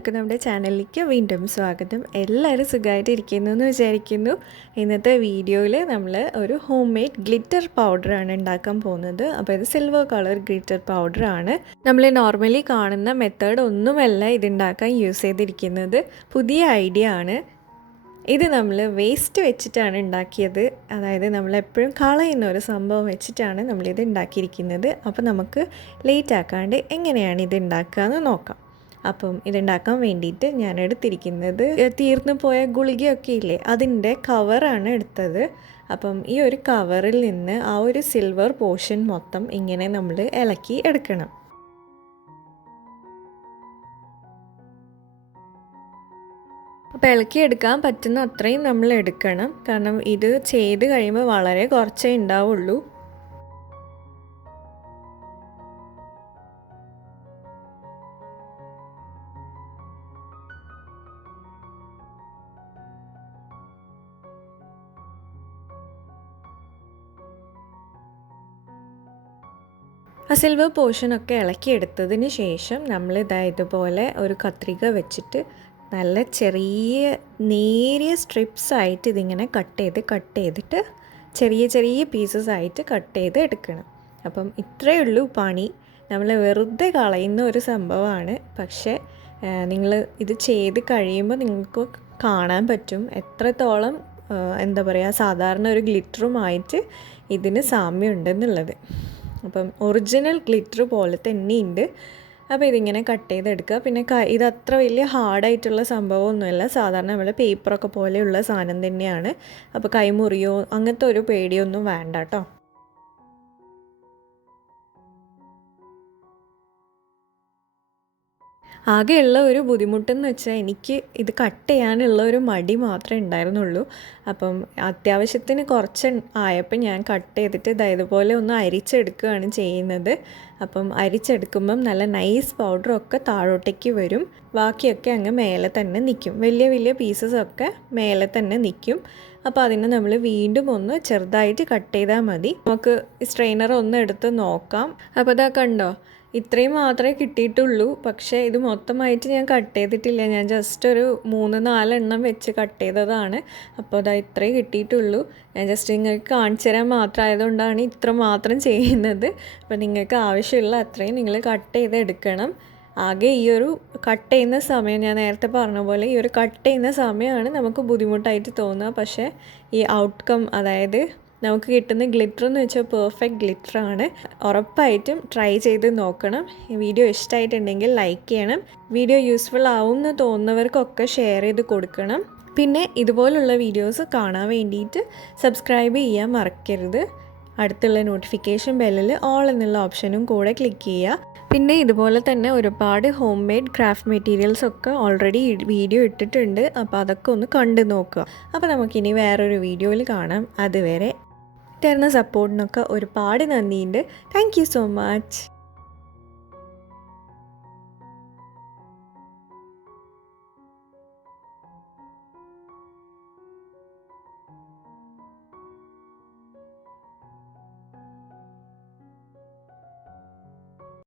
എല്ലാവർക്കും നമ്മുടെ ചാനലിലേക്ക് വീണ്ടും സ്വാഗതം. എല്ലാവരും സുഖമായിട്ടിരിക്കുന്നു എന്ന് വിചാരിക്കുന്നു. ഇന്നത്തെ വീഡിയോയിൽ നമ്മൾ ഒരു ഹോം മെയ്ഡ് ഗ്ലിറ്റർ പൗഡറാണ് ഉണ്ടാക്കാൻ പോകുന്നത്. അപ്പോൾ ഇത് സിൽവർ കളർ ഗ്ലിറ്റർ പൗഡറാണ്. നമ്മൾ നോർമലി കാണുന്ന മെത്തേഡ് ഒന്നുമല്ല ഇതുണ്ടാക്കാൻ യൂസ് ചെയ്തിരിക്കുന്നത്. പുതിയ ഐഡിയ ആണ്. ഇത് നമ്മൾ വേസ്റ്റ് വെച്ചിട്ടാണ് ഉണ്ടാക്കിയത്. അതായത് നമ്മളെപ്പോഴും കളയുന്ന ഒരു സംഭവം വെച്ചിട്ടാണ് നമ്മളിത് ഉണ്ടാക്കിയിരിക്കുന്നത്. അപ്പോൾ നമുക്ക് ലേറ്റ് ആക്കാണ്ട് എങ്ങനെയാണ് ഇത് ഉണ്ടാക്കുക എന്ന് നോക്കാം. അപ്പം ഇതുണ്ടാക്കാൻ വേണ്ടിയിട്ട് ഞാൻ എടുത്തിരിക്കുന്നത് തീർന്നു പോയ ഗുളികയൊക്കെ ഇല്ലേ, അതിൻ്റെ കവറാണ് എടുത്തത്. അപ്പം ഈ ഒരു കവറിൽ നിന്ന് ആ ഒരു സിൽവർ പോർഷൻ മൊത്തം ഇങ്ങനെ നമ്മൾ ഇളക്കി എടുക്കണം. അപ്പോൾ ഇളക്കിയെടുക്കാൻ പറ്റുന്ന അത്രയും നമ്മൾ എടുക്കണം. കാരണം ഇത് ചെയ്ത് കഴിയുമ്പോൾ വളരെ കുറച്ചേ ഉണ്ടാവുള്ളൂ. ആ സിൽവർ പോർഷനൊക്കെ ഇളക്കിയെടുത്തതിന് ശേഷം നമ്മൾ ഇതുപോലെ ഒരു കത്രിക വെച്ചിട്ട് നല്ല ചെറിയ നേരിയ സ്ട്രിപ്സ് ആയിട്ട് ഇതിങ്ങനെ കട്ട് ചെയ്തിട്ട് ചെറിയ ചെറിയ പീസസ് ആയിട്ട് കട്ട് ചെയ്ത് എടുക്കണം. അപ്പം ഇത്രയേ ഉള്ളൂ പണി. നമ്മൾ വെറുതെ കളയുന്ന ഒരു സംഭവമാണ്. പക്ഷേ നിങ്ങൾ ഇത് ചെയ്ത് കഴിയുമ്പോൾ നിങ്ങൾക്ക് കാണാൻ പറ്റും എത്രത്തോളം എന്താ പറയുക, സാധാരണ ഒരു ഗ്ലിറ്ററുമായിട്ട് ഇതിന് സാമ്യമുണ്ടെന്നുള്ളത്. അപ്പം ഒറിജിനൽ ഗ്ലിറ്റർ പോലെ തന്നെയുണ്ട്. അപ്പോൾ ഇതിങ്ങനെ കട്ട് ചെയ്തെടുക്കുക. പിന്നെ ഇത് അത്ര വലിയ ഹാർഡായിട്ടുള്ള സംഭവമൊന്നുമല്ല. സാധാരണ നമ്മൾ പേപ്പറൊക്കെ പോലെയുള്ള സാധനം തന്നെയാണ്. അപ്പോൾ കൈമുറിയോ അങ്ങനത്തെ ഒരു പേടിയൊന്നും വേണ്ട കേട്ടോ. ആകെയുള്ള ഒരു ബുദ്ധിമുട്ടെന്ന് വെച്ചാൽ എനിക്ക് ഇത് കട്ട് ചെയ്യാനുള്ള ഒരു മടി മാത്രമേ ഉണ്ടായിരുന്നുള്ളൂ. അപ്പം അത്യാവശ്യത്തിന് കുറച്ച് ആയപ്പോൾ ഞാൻ കട്ട് ചെയ്തിട്ട് ഇതുപോലെ ഒന്ന് അരിച്ചെടുക്കുകയാണ് ചെയ്യുന്നത്. അപ്പം അരിച്ചെടുക്കുമ്പം നല്ല നൈസ് പൗഡറൊക്കെ താഴോട്ടേക്ക് വരും. ബാക്കിയൊക്കെ അങ്ങ് മേലെ തന്നെ നിൽക്കും. വലിയ വലിയ പീസസൊക്കെ മേലെ തന്നെ നിൽക്കും. അപ്പോൾ അതിനെ നമ്മൾ വീണ്ടും ഒന്ന് ചെറുതായിട്ട് കട്ട് ചെയ്താൽ മതി. നമുക്ക് സ്ട്രെയിനർ ഒന്ന് എടുത്ത് നോക്കാം. അപ്പോൾ ഇതാ കണ്ടോ, ഇത്രയും മാത്രമേ കിട്ടിയിട്ടുള്ളൂ. പക്ഷേ ഇത് മൊത്തമായിട്ട് ഞാൻ കട്ട് ചെയ്തിട്ടില്ല. ഞാൻ ജസ്റ്റ് ഒരു 3-4 എണ്ണം വെച്ച് കട്ട് ചെയ്തതാണ്. അപ്പോൾ അതാ ഇത്രയും കിട്ടിയിട്ടുള്ളൂ. ഞാൻ ജസ്റ്റ് നിങ്ങൾക്ക് കാണിച്ചു തരാൻ മാത്രമായതുകൊണ്ടാണ് ഇത്ര മാത്രം ചെയ്യുന്നത്. അപ്പോൾ നിങ്ങൾക്ക് ആവശ്യമുള്ള അത്രയും നിങ്ങൾ കട്ട് ചെയ്ത് എടുക്കണം. ആകെ ഈ ഒരു കട്ട് ചെയ്യുന്ന സമയം, ഞാൻ നേരത്തെ പറഞ്ഞ പോലെ ഈ ഒരു കട്ട് ചെയ്യുന്ന സമയമാണ് നമുക്ക് ബുദ്ധിമുട്ടായിട്ട് തോന്നുക. പക്ഷേ ഈ ഔട്ട്കം, അതായത് നമുക്ക് കിട്ടുന്ന ഗ്ലിറ്റർ എന്ന് വെച്ചാൽ പെർഫെക്റ്റ് ഗ്ലിറ്ററാണ്. ഉറപ്പായിട്ടും ട്രൈ ചെയ്ത് നോക്കണം. ഈ വീഡിയോ ഇഷ്ടമായിട്ടുണ്ടെങ്കിൽ ലൈക്ക് ചെയ്യണം. വീഡിയോ യൂസ്ഫുൾ ആവും എന്ന് തോന്നുന്നവർക്കൊക്കെ ഷെയർ ചെയ്ത് കൊടുക്കണം. പിന്നെ ഇതുപോലുള്ള വീഡിയോസ് കാണാൻ വേണ്ടിയിട്ട് സബ്സ്ക്രൈബ് ചെയ്യാൻ മറക്കരുത്. അടുത്തുള്ള നോട്ടിഫിക്കേഷൻ ബെല്ലിൽ ഓൾ എന്നുള്ള ഓപ്ഷനും കൂടെ ക്ലിക്ക് ചെയ്യുക. പിന്നെ ഇതുപോലെ തന്നെ ഒരുപാട് ഹോം മെയ്ഡ് ക്രാഫ്റ്റ് മെറ്റീരിയൽസ് ഒക്കെ ഓൾറെഡി വീഡിയോ ഇട്ടിട്ടുണ്ട്. അപ്പോൾ അതൊക്കെ ഒന്ന് കണ്ടു നോക്കുക. അപ്പോൾ നമുക്കിനി വേറൊരു വീഡിയോയിൽ കാണാം. അതുവരെ തരുന്ന സപ്പോർട്ടിനൊക്കെ ഒരുപാട് നന്ദിയുണ്ട്. Thank you so much.